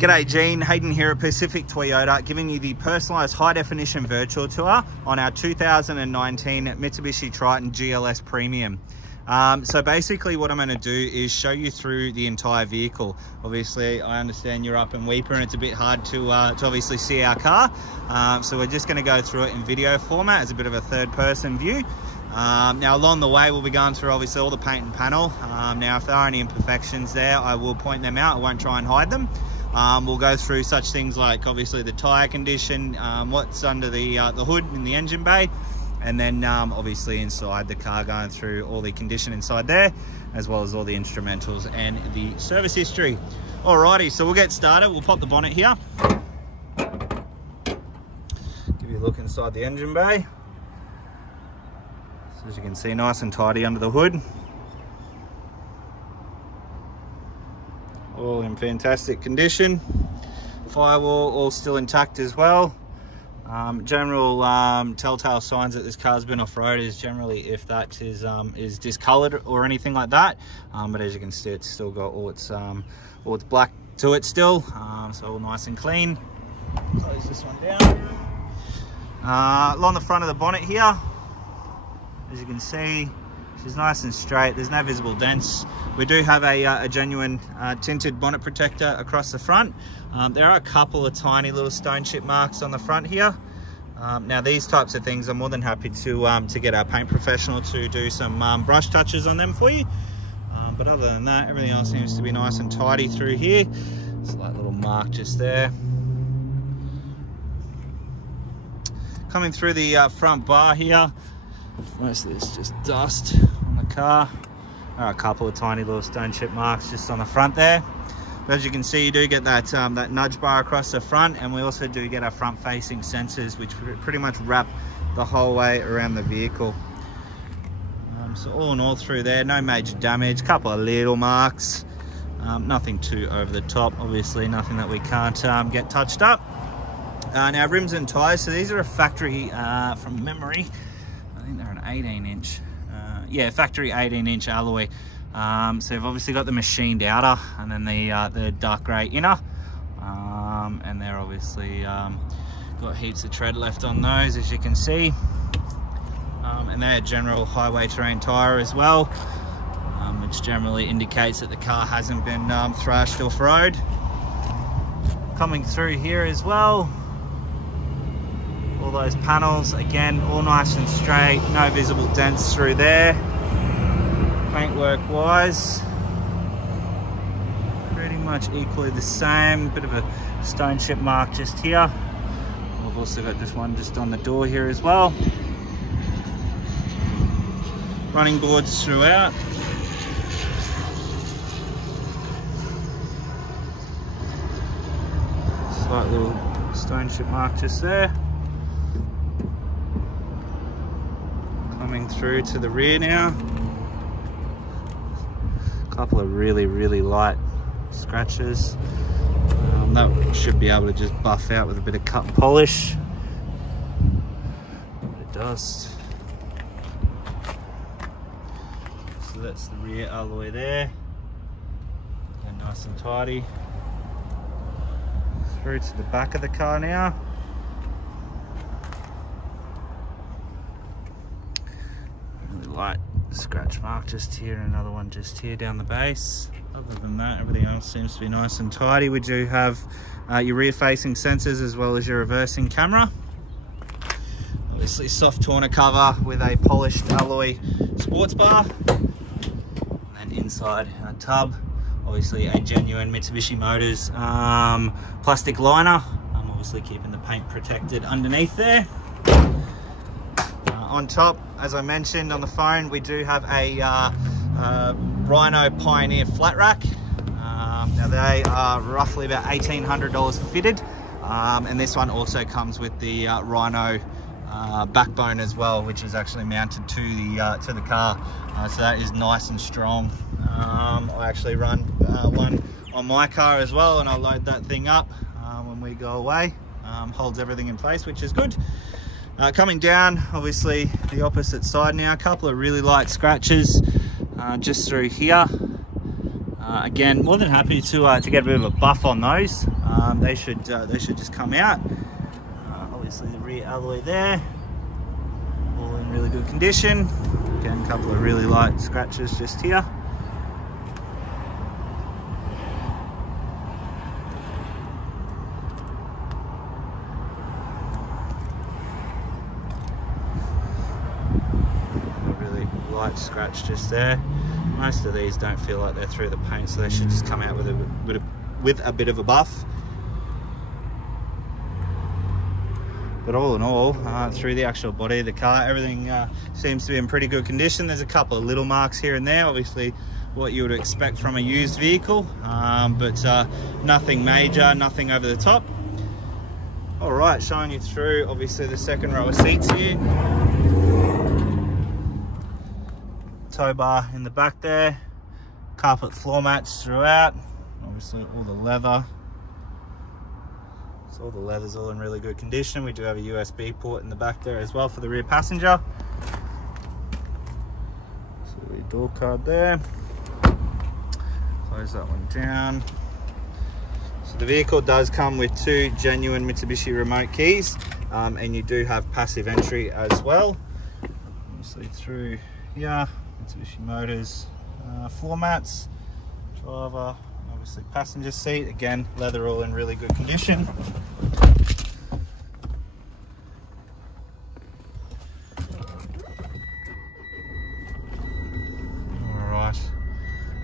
G'day Gene, Hayden here at Pacific Toyota, giving you the personalised high-definition virtual tour on our 2019 Mitsubishi Triton GLS Premium. So basically what I'm going to do is show you through the entire vehicle. Obviously, I understand you're up in Weeper and it's a bit hard to obviously see our car. So we're just going to go through it in video format as a bit of a third-person view. Now along the way we'll be going through obviously all the paint and panel. Now if there are any imperfections there, I will point them out. I won't try and hide them. We'll go through such things like obviously the tyre condition, what's under the hood in the engine bay, and then obviously inside the car, going through all the condition inside there, as well as all the instrumentals and the service history. Alrighty, so we'll get started. We'll pop the bonnet here. Give you a look inside the engine bay. So as you can see, nice and tidy under the hood. All in fantastic condition. Firewall all still intact as well. General telltale signs that this car's been off-road is generally if that is discolored or anything like that. But as you can see, it's still got all its black to it still. So all nice and clean. Close this one down. Along the front of the bonnet here, as you can see, she's nice and straight. There's no visible dents. We do have a genuine tinted bonnet protector across the front. There are a couple of tiny little stone chip marks on the front here. Now these types of things, I'm more than happy to get our paint professional to do some brush touches on them for you. But other than that, everything else seems to be nice and tidy through here. Slight little mark just there. Coming through the front bar here, most of this just dust on the car. There are a couple of tiny little stone chip marks just on the front there. But as you can see, you do get that nudge bar across the front, and we also do get our front facing sensors, which pretty much wrap the whole way around the vehicle. So all in all through there, no major damage, couple of little marks, nothing too over the top, obviously nothing that we can't get touched up. Now rims and tyres, so these are a factory, from memory, I think they're an 18-inch, yeah, factory 18-inch alloy. So you've obviously got the machined outer and then the dark grey inner, and they're obviously got heaps of tread left on those, as you can see. And they're a general highway terrain tyre as well, which generally indicates that the car hasn't been thrashed off-road. Coming through here as well, all those panels, again, all nice and straight, no visible dents through there. Paintwork wise, pretty much equally the same. Bit of a stone chip mark just here. We've also got this one just on the door here as well. Running boards throughout. Slight little stone chip mark just there. Coming through to the rear now. Couple of really light scratches. That should be able to just buff out with a bit of cut and polish. A bit of dust. So that's the rear alloy there. And nice and tidy. Through to the back of the car now. Really light scratch mark just here, and another one just here down the base. Other than that, everything else seems to be nice and tidy. We do have your rear facing sensors as well as your reversing camera. Obviously soft tonneau cover with a polished alloy sports bar, and then inside our tub, obviously a genuine Mitsubishi Motors plastic liner. Obviously keeping the paint protected underneath there. On top, as I mentioned on the phone, we do have a Rhino Pioneer flat rack. Now they are roughly about $1,800 fitted, and this one also comes with the Rhino backbone as well, which is actually mounted to the car. So that is nice and strong. I actually run one on my car as well, and I'll load that thing up when we go away. Holds everything in place, which is good. Coming down, obviously the opposite side now, a couple of really light scratches just through here. Again, more than happy to get a bit of a buff on those. they should just come out. Obviously the rear alloy there, all in really good condition. Again, a couple of really light scratches just here. Light scratch just there. Most of these don't feel like they're through the paint, so they should just come out with a bit of a buff. But all in all, through the actual body of the car, everything seems to be in pretty good condition. There's a couple of little marks here and there, obviously what you would expect from a used vehicle, but nothing major, nothing over the top. All right, showing you through obviously the second row of seats here. Tow bar in the back there, carpet floor mats throughout, obviously all the leather. So all the leather's all in really good condition. We do have a USB port in the back there as well for the rear passenger. So the door card there. Close that one down. So the vehicle does come with 2 genuine Mitsubishi remote keys, and you do have passive entry as well. Obviously through here, Mitsubishi Motors floor mats, driver, obviously passenger seat, again leather all in really good condition. Alright,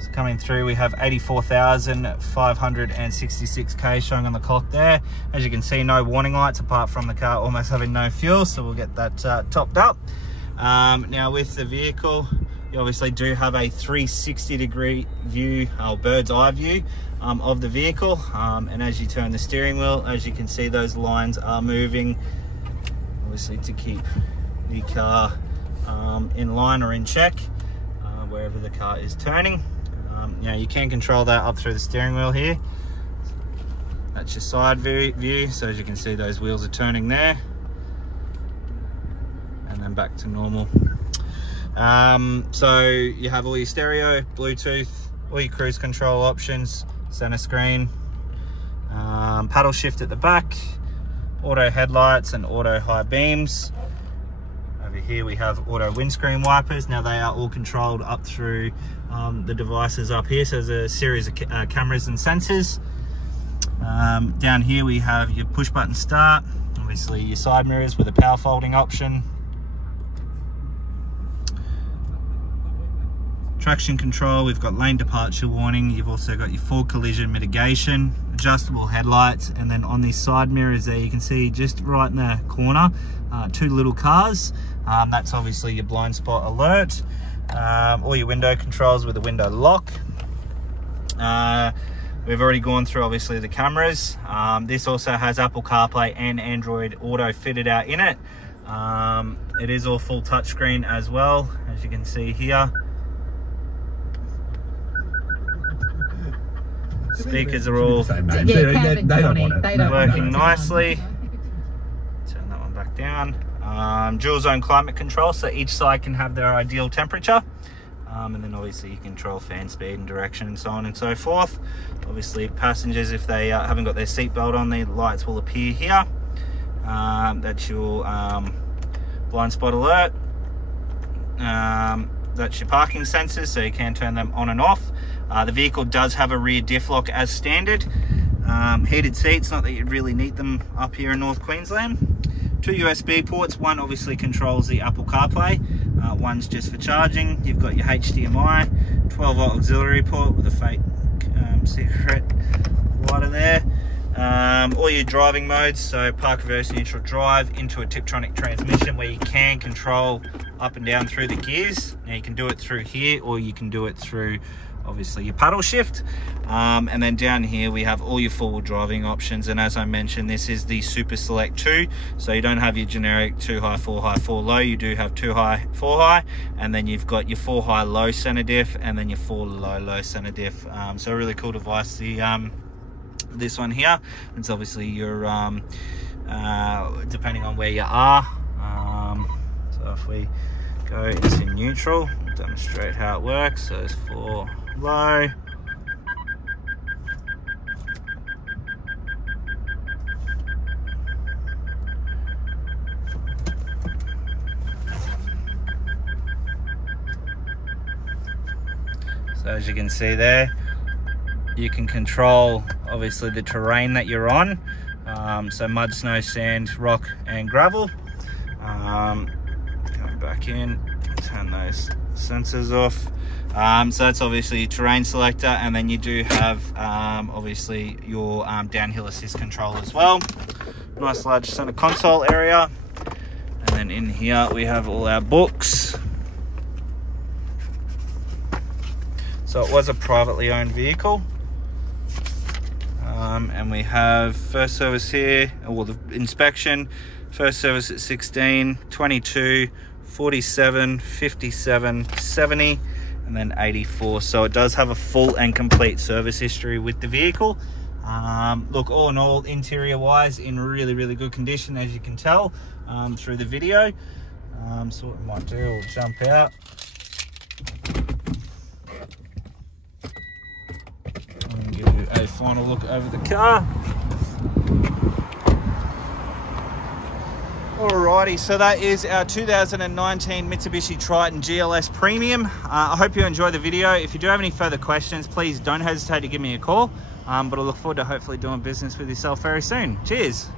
so coming through we have 84,566 k showing on the clock there. As you can see, no warning lights apart from the car almost having no fuel, so we'll get that topped up. Now with the vehicle, you obviously do have a 360-degree view, bird's eye view of the vehicle, and as you turn the steering wheel, as you can see, those lines are moving, obviously to keep the car in line or in check wherever the car is turning. Now you can control that up through the steering wheel here. That's your side view, so as you can see, those wheels are turning there, and then back to normal. So you have all your stereo, Bluetooth, all your cruise control options, center screen, paddle shift at the back, auto headlights and auto high beams. Over here we have auto windscreen wipers. Now they are all controlled up through the devices up here, so there's a series of cameras and sensors. Down here we have your push button start, obviously your side mirrors with a power folding option. Traction control, we've got lane departure warning, you've also got your forward collision mitigation, adjustable headlights, and then on these side mirrors there you can see just right in the corner, 2 little cars. That's obviously your blind spot alert. All your window controls with a window lock. We've already gone through obviously the cameras. This also has Apple CarPlay and Android Auto fitted out in it. It is all full touchscreen as well, as you can see here. Speakers are all working nicely. Turn that one back down. Dual zone climate control, so each side can have their ideal temperature. And then obviously you control fan speed and direction and so on and so forth. Obviously passengers, if they haven't got their seatbelt on, the lights will appear here. That's your blind spot alert. That's your parking sensors, so you can turn them on and off. The vehicle does have a rear diff lock as standard. Heated seats, not that you'd really need them up here in North Queensland. 2 USB ports, one obviously controls the Apple CarPlay, one's just for charging. You've got your HDMI, 12-volt auxiliary port with a fake secret lighter there. All your driving modes, so park, reverse, neutral, drive, into a Tiptronic transmission where you can control up and down through the gears. Now you can do it through here, or you can do it through obviously your paddle shift. And then down here we have all your forward driving options, and as I mentioned, this is the Super Select 2, so you don't have your generic 2 high, 4 high, 4 low. You do have 2 high, 4 high, and then you've got your 4 high low center diff, and then your 4 low low center diff. So a really cool device. The this one here, it's obviously your depending on where you are. So if we go into neutral, I'll demonstrate how it works. So it's 4 low, So as you can see there, you can control obviously the terrain that you're on. So mud, snow, sand, rock and gravel. Going back in, turn those sensors off. So that's obviously your terrain selector, and then you do have obviously your downhill assist control as well. Nice large center console area, and then in here we have all our books. So it was a privately owned vehicle, and we have first service here, or the inspection. First service at 16, 22, 47, 57, 70, and then 84. So it does have a full and complete service history with the vehicle. Look, all in all, interior wise, in really good condition, as you can tell through the video. So what we might do, we'll jump out. And give you a final look over the car. Alrighty, so that is our 2019 Mitsubishi Triton GLS Premium. I hope you enjoyed the video. If you do have any further questions, please don't hesitate to give me a call. But I look forward to hopefully doing business with yourself very soon. Cheers.